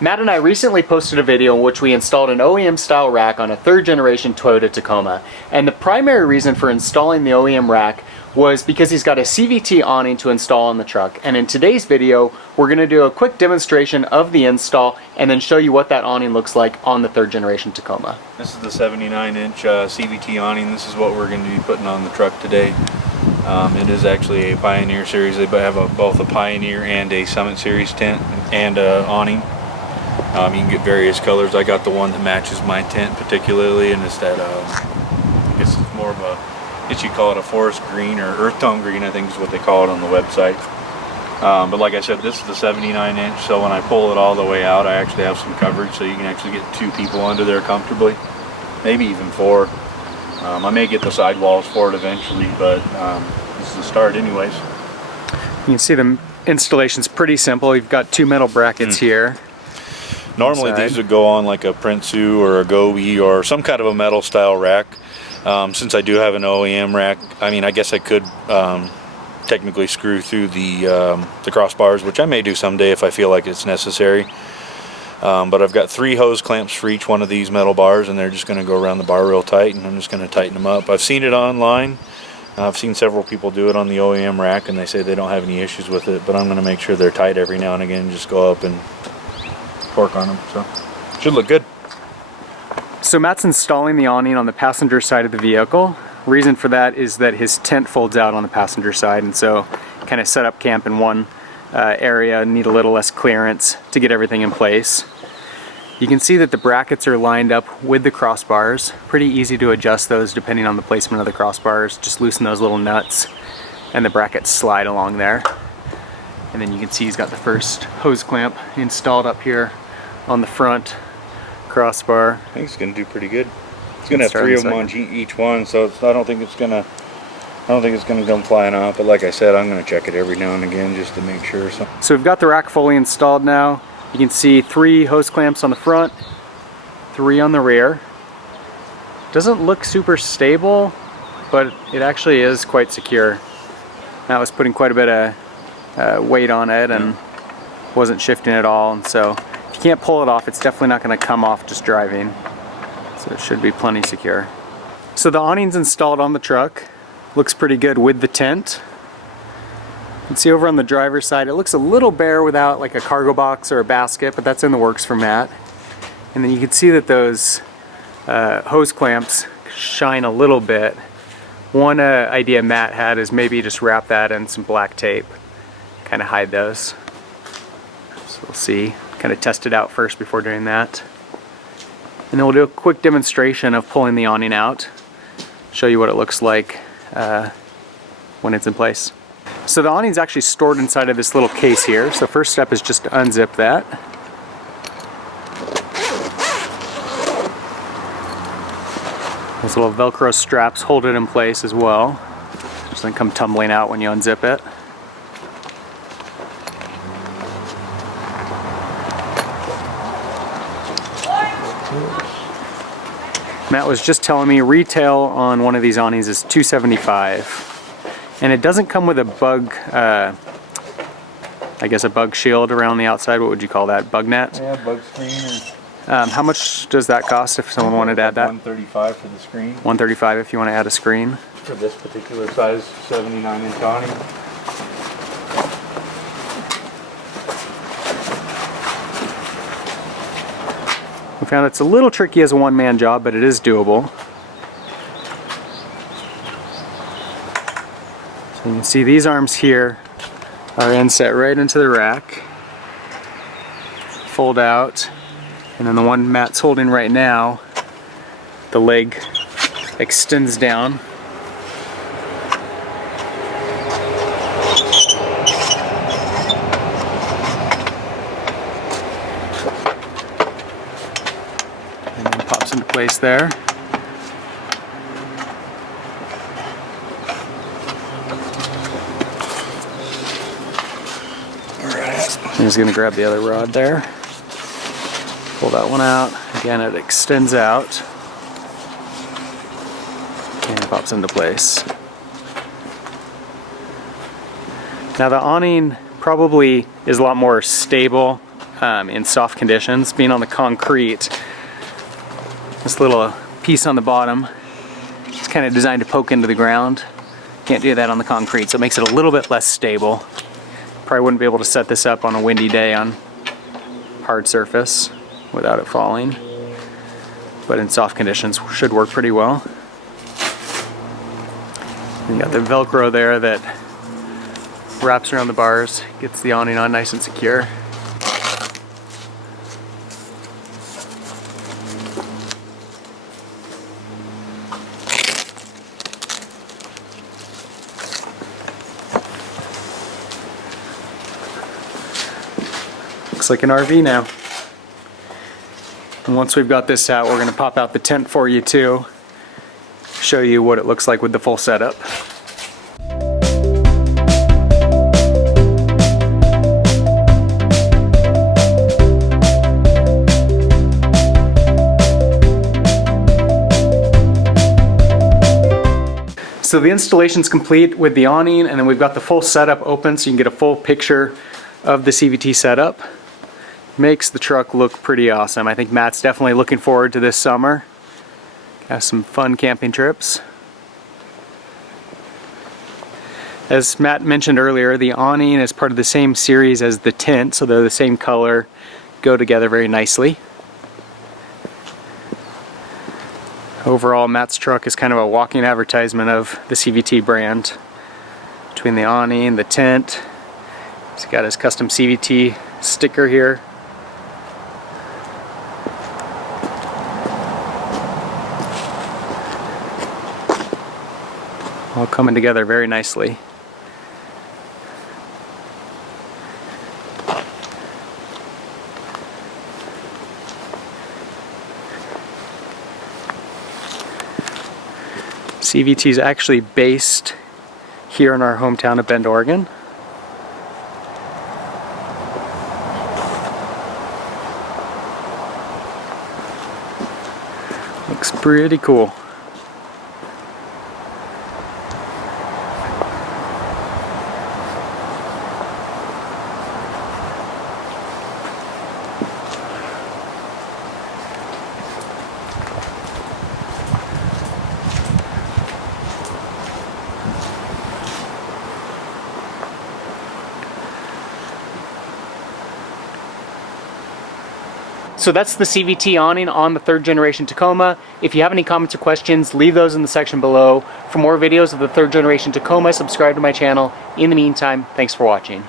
Matt and I recently posted a video in which we installed an OEM style rack on a third generation Toyota Tacoma. And the primary reason for installing the OEM rack was because he's got a CVT awning to install on the truck. And in today's video, we're going to do a quick demonstration of the install and then show you what that awning looks like on the third generation Tacoma. This is the 79-inch CVT awning. This is what we're going to be putting on the truck today. It is actually a Pioneer series. They have both a Pioneer and a Summit series tent and awning. You can get various colors. I got the one that matches my tent particularly, and it's that I guess it's more of a, I guess you call it a forest green or earth tone green, I think is what they call it on the website. But like I said, this is the 79-inch, so when I pull it all the way out, I actually have some coverage, so you can actually get 2 people under there comfortably, maybe even 4. I may get the sidewalls for it eventually, but this is the start anyways. You can see the installation's pretty simple. You've got 2 metal brackets here. Normally these would go on like a Prinsu or a Gobi or some kind of a metal style rack. Since I do have an OEM rack, I mean, I guess I could technically screw through the crossbars, which I may do someday if I feel like it's necessary. But I've got 3 hose clamps for each one of these metal bars, and they're just going to go around the bar real tight, and I'm just going to tighten them up. I've seen it online. I've seen several people do it on the OEM rack, and they say they don't have any issues with it, but I'm going to make sure they're tight every now and again, just go up and torque on them, so should look good. So Matt's installing the awning on the passenger side of the vehicle. Reason for that is that his tent folds out on the passenger side, and so kind of set up camp in one area, need a little less clearance to get everything in place. You can see that the brackets are lined up with the crossbars. Pretty easy to adjust those depending on the placement of the crossbars. Just loosen those little nuts and the brackets slide along there. And then you can see he's got the first hose clamp installed up here on the front crossbar. I think it's going to do pretty good. It's going to have 3 of them on each one, so I don't think it's going to come flying off. But like I said, I'm going to check it every now and again just to make sure. So we've got the rack fully installed now. You can see 3 hose clamps on the front, 3 on the rear. Doesn't look super stable, but it actually is quite secure. Matt was putting quite a bit of weight on it and wasn't shifting at all, and so if you can't pull it off, it's definitely not going to come off just driving. So it should be plenty secure. So the awning's installed on the truck. Looks pretty good with the tent. You can see over on the driver's side, it looks a little bare without like a cargo box or a basket, but that's in the works for Matt. And then you can see that those hose clamps shine a little bit. One idea Matt had is maybe just wrap that in some black tape, kind of hide those. So we'll see, kind of test it out first before doing that. And then we'll do a quick demonstration of pulling the awning out, show you what it looks like when it's in place. So the awning's actually stored inside of this little case here. So first step is just to unzip that. Those little Velcro straps hold it in place as well. It doesn't come tumbling out when you unzip it. Matt was just telling me retail on one of these awnings is $275. And it doesn't come with a bug, I guess a bug shield around the outside. What would you call that? Bug net? Yeah, bug screen. How much does that cost if someone wanted to add that? $135 for the screen. $135 if you want to add a screen. For this particular size 79-inch awning. We found it's a little tricky as a one-man job, but it is doable. So you can see these arms here are inset right into the rack. Fold out. And then the one Matt's holding right now, the leg extends down. And then pops into place there. I'm just going to grab the other rod there. Pull that one out. Again, it extends out and pops into place. Now the awning probably is a lot more stable in soft conditions. Being on the concrete, this little piece on the bottom, it's kind of designed to poke into the ground. Can't do that on the concrete, so it makes it a little bit less stable. Probably wouldn't be able to set this up on a windy day on hard surface without it falling, but in soft conditions should work pretty well. You got the Velcro there that wraps around the bars, gets the awning on nice and secure. Looks like an RV now. And once we've got this out, we're going to pop out the tent for you too. Show you what it looks like with the full setup. So the installation's complete with the awning, and then we've got the full setup open so you can get a full picture of the CVT setup. Makes the truck look pretty awesome. I think Matt's definitely looking forward to this summer. Have some fun camping trips. As Matt mentioned earlier, the awning is part of the same series as the tent, so they're the same color, go together very nicely. Overall, Matt's truck is kind of a walking advertisement of the CVT brand. Between the awning, the tent, he's got his custom CVT sticker here. All coming together very nicely. CVT is actually based here in our hometown of Bend, Oregon. Looks pretty cool. So that's the CVT awning on the 3rd generation Tacoma. If you have any comments or questions, leave those in the section below. For more videos of the 3rd generation Tacoma, subscribe to my channel. In the meantime, thanks for watching.